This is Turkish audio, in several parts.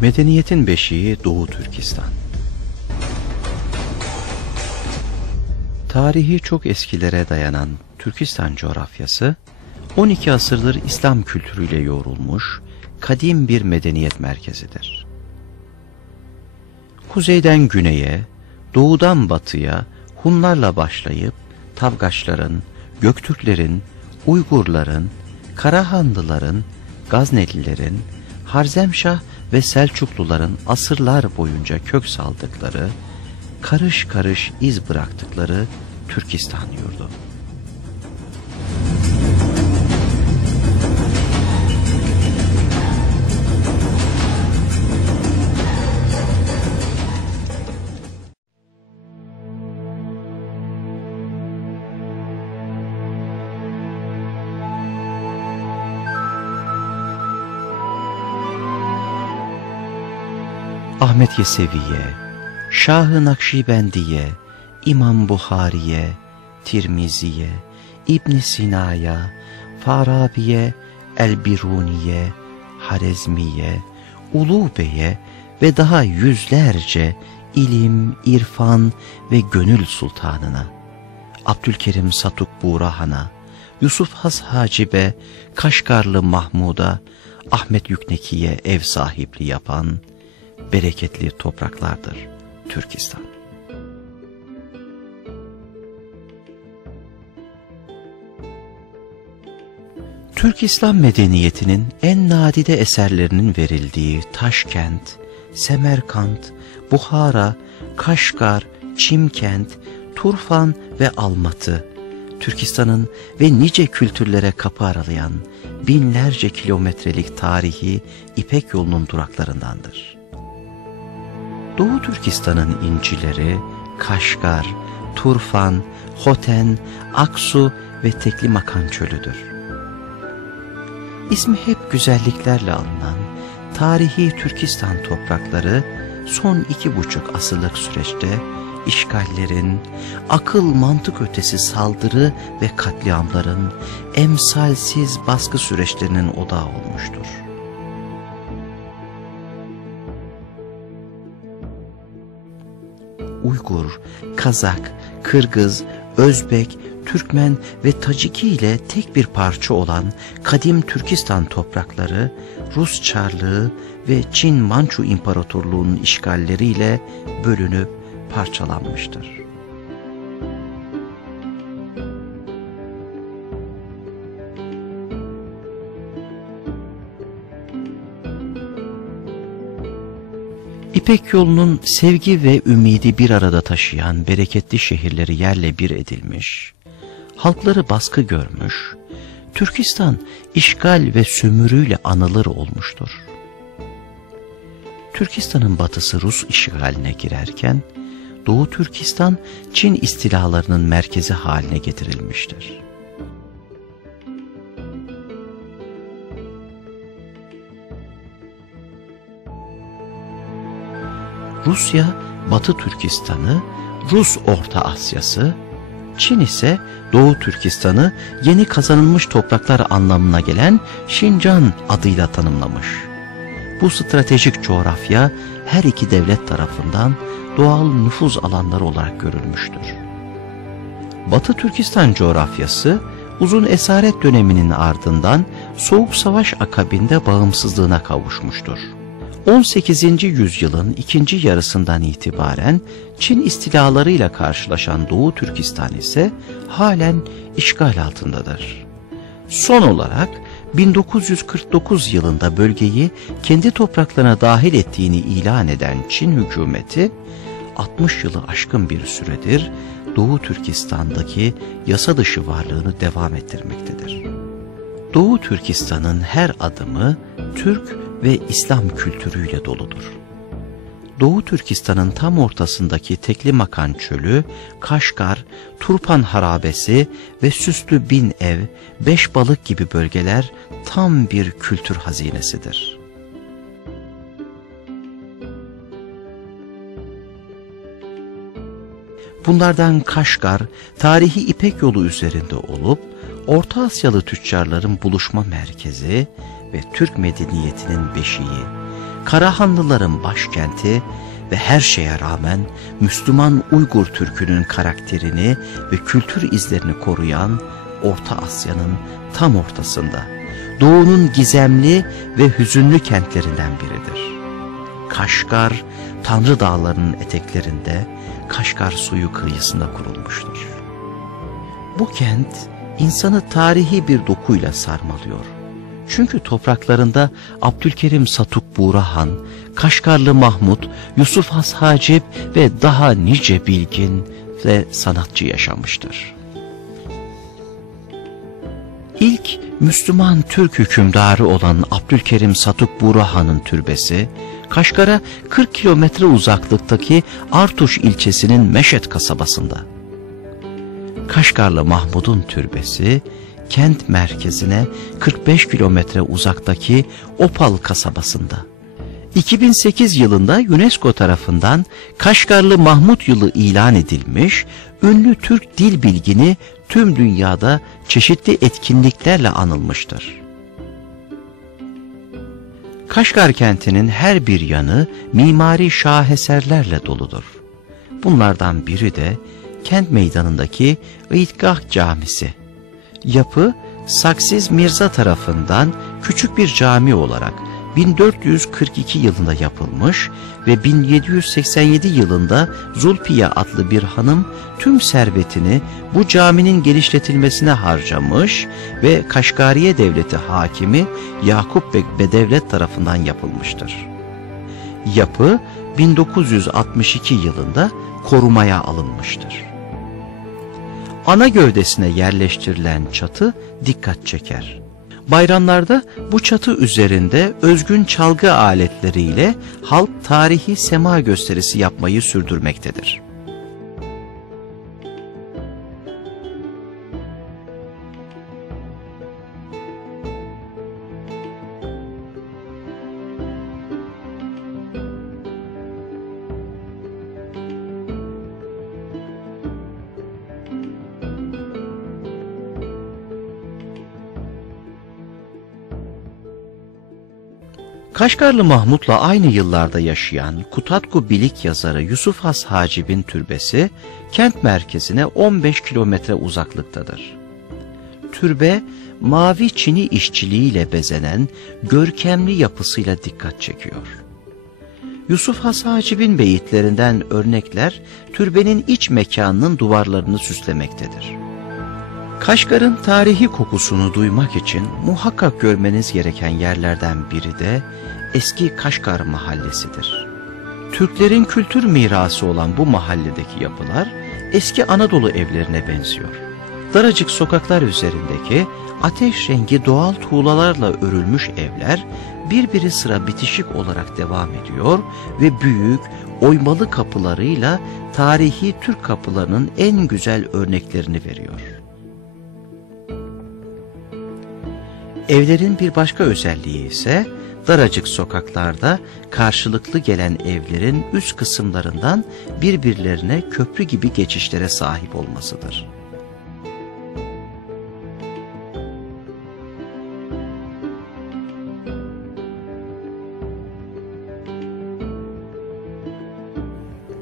Medeniyetin beşiği Doğu Türkistan. Tarihi çok eskilere dayanan Türkistan coğrafyası, 12 asırdır İslam kültürüyle yoğrulmuş, kadim bir medeniyet merkezidir. Kuzeyden güneye, doğudan batıya Hunlarla başlayıp Tavgaçların, Göktürklerin, Uygurların, Karahanlıların, Gaznelilerin, Harzemşah ve Selçukluların asırlar boyunca kök saldıkları, karış karış iz bıraktıkları Türkistan yurdu. Ahmet Yesevi'ye, Şah-ı Nakşibendi'ye, İmam Buhari'ye, Tirmizi'ye, İbn Sina'ya, Farabi'ye, El-Biruni'ye, Harezmi'ye, Ulu Bey'e ve daha yüzlerce ilim, irfan ve gönül sultanına, Abdülkerim Satuk Burahan'a, Yusuf Has Hacibe, Kaşgarlı Mahmud'a, Ahmet Yükneki'ye ev sahipliği yapan bereketli topraklardır Türkistan. Türk İslam medeniyetinin en nadide eserlerinin verildiği Taşkent, Semerkant, Buhara, Kaşgar, Çimkent, Turfan ve Almatı, Türkistan'ın ve nice kültürlere kapı aralayan binlerce kilometrelik tarihi İpek yolunun duraklarındandır. Doğu Türkistan'ın incileri Kaşgar, Turfan, Hoten, Aksu ve Teklimakan çölüdür. İsmi hep güzelliklerle anılan tarihi Türkistan toprakları son 2,5 asırlık süreçte işgallerin, akıl mantık ötesi saldırı ve katliamların emsalsiz baskı süreçlerinin odağı olmuştur. Uygur, Kazak, Kırgız, Özbek, Türkmen ve Taciki ile tek bir parça olan kadim Türkistan toprakları Rus Çarlığı ve Çin-Mançu İmparatorluğu'nun işgalleriyle bölünüp parçalanmıştır. İpek yolunun sevgi ve ümidi bir arada taşıyan bereketli şehirleri yerle bir edilmiş, halkları baskı görmüş, Türkistan işgal ve sömürüyle anılır olmuştur. Türkistan'ın batısı Rus işgaline girerken, Doğu Türkistan Çin istilalarının merkezi haline getirilmiştir. Rusya, Batı Türkistan'ı, Rus Orta Asya'sı, Çin ise Doğu Türkistan'ı yeni kazanılmış topraklar anlamına gelen Şincan adıyla tanımlamış. Bu stratejik coğrafya her iki devlet tarafından doğal nüfuz alanları olarak görülmüştür. Batı Türkistan coğrafyası uzun esaret döneminin ardından Soğuk Savaş akabinde bağımsızlığına kavuşmuştur. 18. yüzyılın ikinci yarısından itibaren Çin istilalarıyla karşılaşan Doğu Türkistan ise halen işgal altındadır. Son olarak 1949 yılında bölgeyi kendi topraklarına dahil ettiğini ilan eden Çin hükümeti 60 yılı aşkın bir süredir Doğu Türkistan'daki yasa dışı varlığını devam ettirmektedir. Doğu Türkistan'ın her adımı Türk ve İslam kültürüyle doludur. Doğu Türkistan'ın tam ortasındaki Teklimakan çölü, Kaşgar, Turpan harabesi ve Süslü Bin Ev, Beşbalık gibi bölgeler tam bir kültür hazinesidir. Bunlardan Kaşgar, tarihi İpek yolu üzerinde olup, Orta Asyalı tüccarların buluşma merkezi ve Türk medeniyetinin beşiği, Karahanlıların başkenti ve her şeye rağmen Müslüman Uygur Türk'ünün karakterini ve kültür izlerini koruyan Orta Asya'nın tam ortasında, Doğu'nun gizemli ve hüzünlü kentlerinden biridir. Kaşgar, Tanrı Dağları'nın eteklerinde, Kaşgar suyu kıyısında kurulmuştur. Bu kent, insanı tarihi bir dokuyla sarmalıyor. Çünkü topraklarında Abdülkerim Satuk Buğra Han, Kaşgarlı Mahmud, Yusuf Has Hacip ve daha nice bilgin ve sanatçı yaşamıştır. İlk Müslüman Türk hükümdarı olan Abdülkerim Satuk Buğra Han'ın türbesi, Kaşgar'a 40 kilometre uzaklıktaki Artuş ilçesinin Meşet kasabasında. Kaşgarlı Mahmud'un türbesi, kent merkezine 45 kilometre uzaktaki Opal kasabasında. 2008 yılında UNESCO tarafından Kaşgarlı Mahmud Yılı ilan edilmiş, ünlü Türk dil bilgini tüm dünyada çeşitli etkinliklerle anılmıştır. Kaşgar kentinin her bir yanı mimari şaheserlerle doludur. Bunlardan biri de kent meydanındaki İdgah Camisi. Yapı, Saksiz Mirza tarafından küçük bir cami olarak 1442 yılında yapılmış ve 1787 yılında Zulfiye adlı bir hanım tüm servetini bu caminin genişletilmesine harcamış ve Kaşgariye Devleti hakimi Yakup Bek Bedevlet tarafından yapılmıştır. Yapı 1962 yılında korumaya alınmıştır. Ana gövdesine yerleştirilen çatı dikkat çeker. Bayramlarda bu çatı üzerinde özgün çalgı aletleriyle halk tarihi sema gösterisi yapmayı sürdürmektedir. Kaşgarlı Mahmud'la aynı yıllarda yaşayan Kutatku Bilik yazarı Yusuf Has Hacip'in türbesi kent merkezine 15 kilometre uzaklıktadır. Türbe mavi çini işçiliğiyle bezenen görkemli yapısıyla dikkat çekiyor. Yusuf Has Hacip'in beyitlerinden örnekler türbenin iç mekanının duvarlarını süslemektedir. Kaşgar'ın tarihi kokusunu duymak için muhakkak görmeniz gereken yerlerden biri de eski Kaşgar Mahallesi'dir. Türklerin kültür mirası olan bu mahalledeki yapılar eski Anadolu evlerine benziyor. Daracık sokaklar üzerindeki ateş rengi doğal tuğlalarla örülmüş evler birbiri sıra bitişik olarak devam ediyor ve büyük oymalı kapılarıyla tarihi Türk kapılarının en güzel örneklerini veriyor. Evlerin bir başka özelliği ise daracık sokaklarda karşılıklı gelen evlerin üst kısımlarından birbirlerine köprü gibi geçişlere sahip olmasıdır.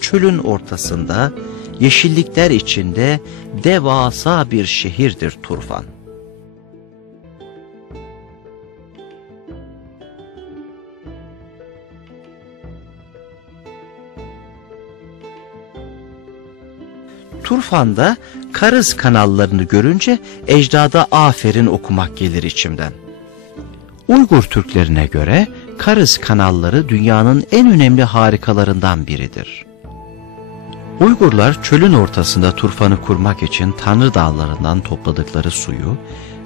Çölün ortasında, yeşillikler içinde devasa bir şehirdir Turfan. Turfan'da Karız kanallarını görünce ecdada aferin okumak gelir içimden. Uygur Türklerine göre Karız kanalları dünyanın en önemli harikalarından biridir. Uygurlar çölün ortasında Turfan'ı kurmak için Tanrı Dağları'ndan topladıkları suyu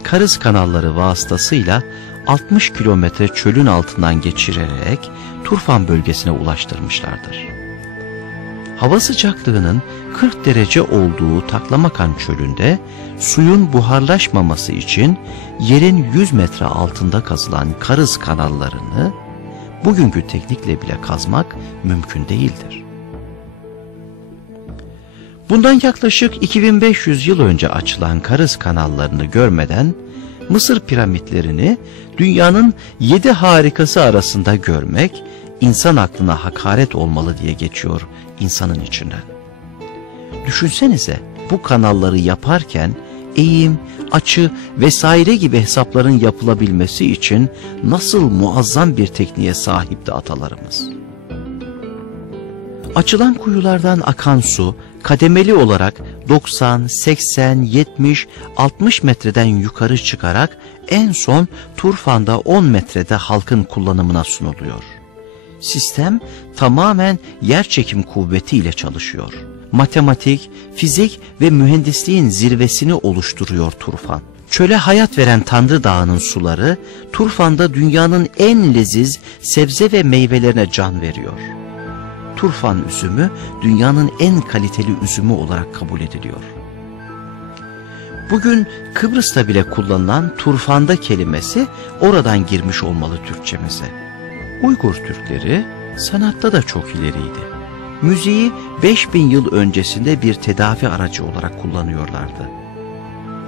Karız kanalları vasıtasıyla 60 kilometre çölün altından geçirerek Turfan bölgesine ulaştırmışlardır. Hava sıcaklığının 40 derece olduğu Taklamakan çölünde suyun buharlaşmaması için yerin 100 metre altında kazılan Karız kanallarını bugünkü teknikle bile kazmak mümkün değildir. Bundan yaklaşık 2500 yıl önce açılan Karız kanallarını görmeden Mısır piramitlerini dünyanın 7 harikası arasında görmek insan aklına hakaret olmalı diye geçiyor insanın içinden. Düşünsenize, bu kanalları yaparken eğim, açı vesaire gibi hesapların yapılabilmesi için nasıl muazzam bir tekniğe sahipti atalarımız. Açılan kuyulardan akan su kademeli olarak 90, 80, 70, 60 metreden yukarı çıkarak en son Turfan'da 10 metrede halkın kullanımına sunuluyor. Sistem tamamen yerçekim kuvvetiyle çalışıyor. Matematik, fizik ve mühendisliğin zirvesini oluşturuyor Turfan. Çöle hayat veren Tanrı Dağı'nın suları Turfan'da dünyanın en leziz sebze ve meyvelerine can veriyor. Turfan üzümü dünyanın en kaliteli üzümü olarak kabul ediliyor. Bugün Kıbrıs'ta bile kullanılan Turfan'da kelimesi oradan girmiş olmalı Türkçemize. Uygur Türkleri sanatta da çok ileriydi. Müziği 5000 yıl öncesinde bir tedavi aracı olarak kullanıyorlardı.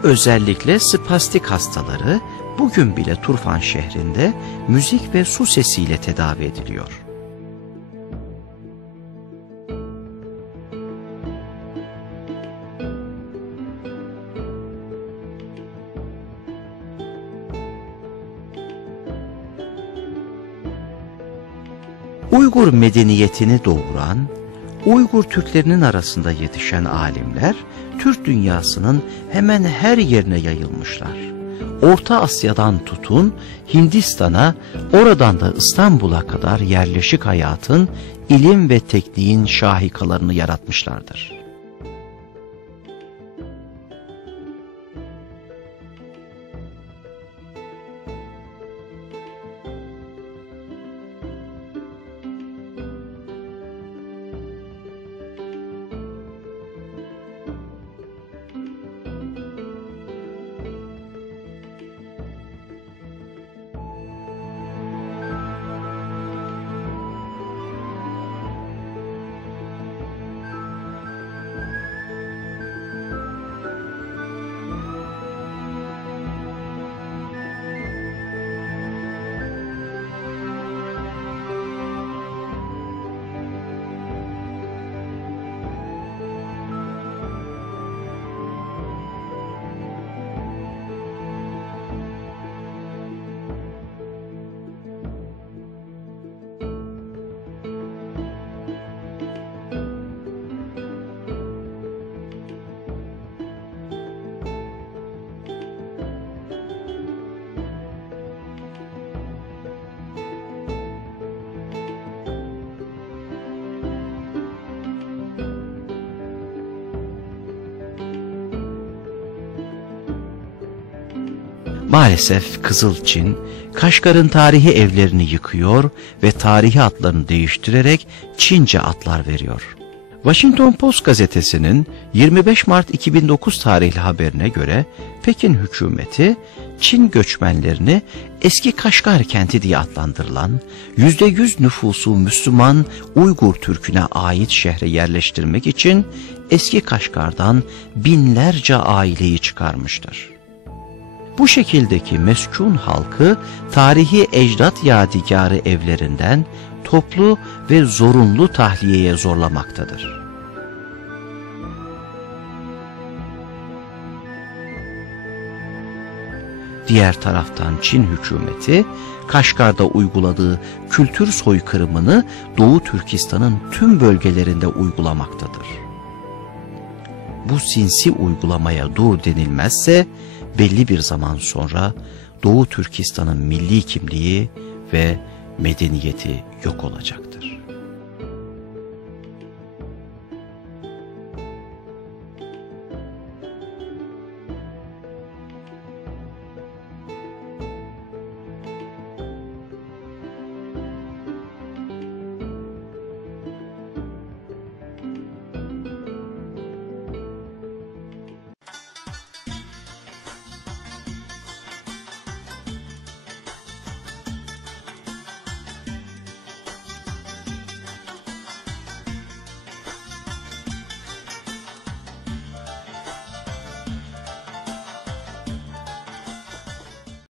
Özellikle spastik hastaları bugün bile Turfan şehrinde müzik ve su sesiyle tedavi ediliyor. Uygur medeniyetini doğuran, Uygur Türklerinin arasında yetişen alimler, Türk dünyasının hemen her yerine yayılmışlar. Orta Asya'dan tutun Hindistan'a, oradan da İstanbul'a kadar yerleşik hayatın, ilim ve tekniğin şahikalarını yaratmışlardır. Maalesef Kızıl Çin, Kaşgar'ın tarihi evlerini yıkıyor ve tarihi adlarını değiştirerek Çince adlar veriyor. Washington Post gazetesinin 25 Mart 2009 tarihli haberine göre Pekin hükümeti Çin göçmenlerini eski Kaşgar kenti diye adlandırılan %100 nüfusu Müslüman Uygur Türk'üne ait şehre yerleştirmek için eski Kaşgar'dan binlerce aileyi çıkarmıştır. Bu şekildeki meskun halkı tarihi ecdat yadigarı evlerinden toplu ve zorunlu tahliyeye zorlamaktadır. Diğer taraftan Çin hükümeti Kaşgar'da uyguladığı kültür soykırımını Doğu Türkistan'ın tüm bölgelerinde uygulamaktadır. Bu sinsi uygulamaya dur denilmezse belli bir zaman sonra Doğu Türkistan'ın milli kimliği ve medeniyeti yok olacaktır.